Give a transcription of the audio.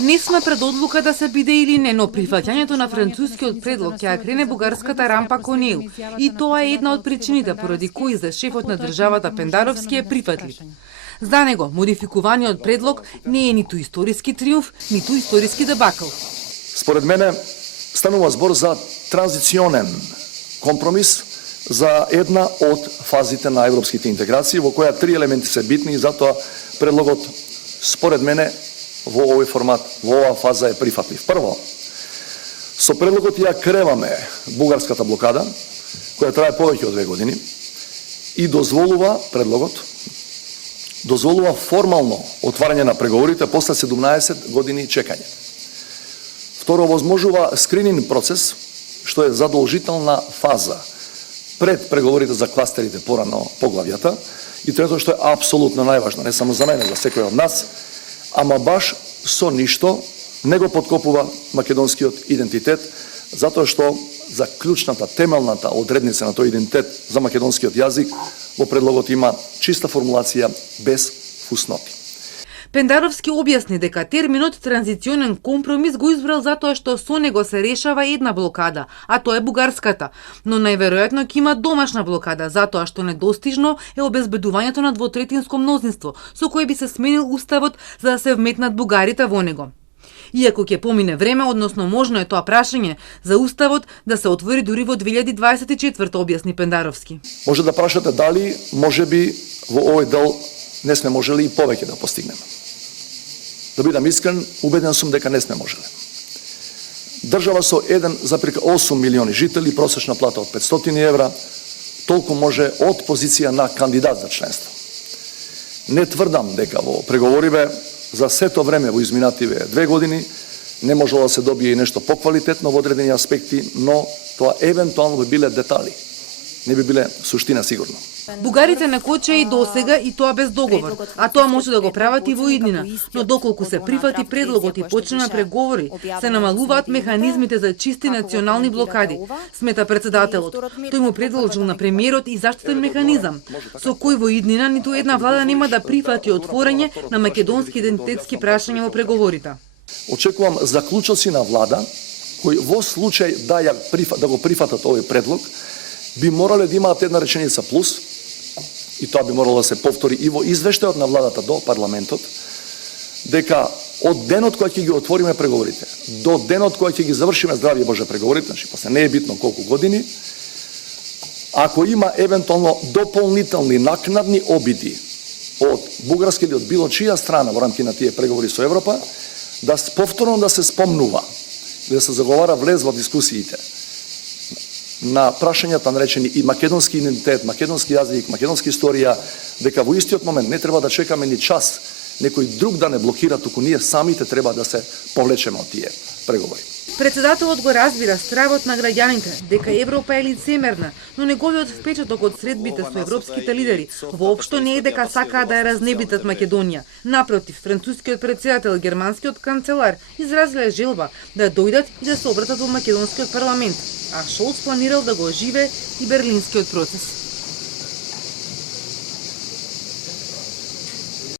Не сме пред одлука да се биде или не, но прифаќањето на францускиот предлог ќе ја крене бугарската рампа кон неу. И тоа е една од причините поради кои за шефот на државата Пендаровски е прифатлив. За него, модификуваниот предлог не е ниту историски триумф, ниту историски дебакл. Според мене станува збор за транзиционен компромис за една од фазите на европските интеграции, во која три елементи се битни и затоа предлогот, според мене, во овој формат, во оваа фаза е прифатлив. Прво, со предлогот ја креваме бугарската блокада, која трае повеќе од 2 години, и предлогот дозволува формално отварање на преговорите после 17 години чекање. Второ, возможува скрининг процес, што е задолжителна фаза пред преговорите за кластерите порано поглавјата. И трето, што е апсолутно најважно, не само за мене, за секој од нас, ама баш со ништо не го подкопува македонскиот идентитет, затоа што за клучната, темелната одредница на тој идентитет за македонскиот јазик во предлогот има чиста формулација без фусноти. Пендаровски објасни дека терминот транзиционен компромис го избрал затоа што со него се решава една блокада, а тоа е бугарската, но најверојатно ќе има домашна блокада затоа што недостижно е обезбедувањето на двотретинско мнозинство, со кое би се сменил уставот за да се вметнат бугарите во него. Иако ќе помине време, односно можно е тоа прашање за уставот да се отвори дури во 2024, објасни Пендаровски. Може да прашате дали можеби во овој дел не сме можели и повеќе да постигнеме. Да бидам искрен, убеден сум дека не сме можеле. Држава со 1,8 милиони жители, просечна плата од 500 евра, толку може од позиција на кандидат за членство. Не тврдам дека во преговориве за сето време во изминативе 2 години не можело да се добие и нешто поквалитетно во одредени аспекти, но тоа евентуално би биле детали. Не би биле суштина сигурно. Бугарите не коче и досега и тоа без договор, а тоа може да го прават и во иднина, но доколку се прифати предлогот и почнеме преговори, се намалуваат механизмите за чисти национални блокади, смета председателот. Тој му предложил на премиерот и заштитен механизам, со кој во иднина ниту една влада нема да прифати отворање на македонски идентитетски прашања во преговорите. Очекувам заклучоци на влада кои во случај да го прифатат овој предлог би морале да имаат една реченица плюс, и тоа би морало да се повтори и во извештајот на владата до парламентот, дека од денот кој ќе ги отвориме преговорите, до денот кој ќе ги завршиме здравје Боже преговорите, значи после не е битно колку години, ако има евентуално дополнителни накнадни обиди од бугарска или од било чија страна во рамки на тие преговори со Европа, да повторно да се спомнува и да се заговара влез во дискусиите на прашањата наречени и македонски идентитет, македонски јазик, македонски историја, дека во истиот момент не треба да чекаме ни час некој друг да не блокира, туку ние самите треба да се повлечеме од тие преговори. Председателот го разбира стравот на граѓаните дека Европа е лицемерна, но неговиот впечаток од средбите со европските лидери воопшто не е дека сакаат да ја разнебитат Македонија. Напротив, францускиот председател и германскиот канцелар изразиле желба да дојдат и да се обратат во македонскиот парламент, а Шолц планирал да го оживе и берлинскиот процес.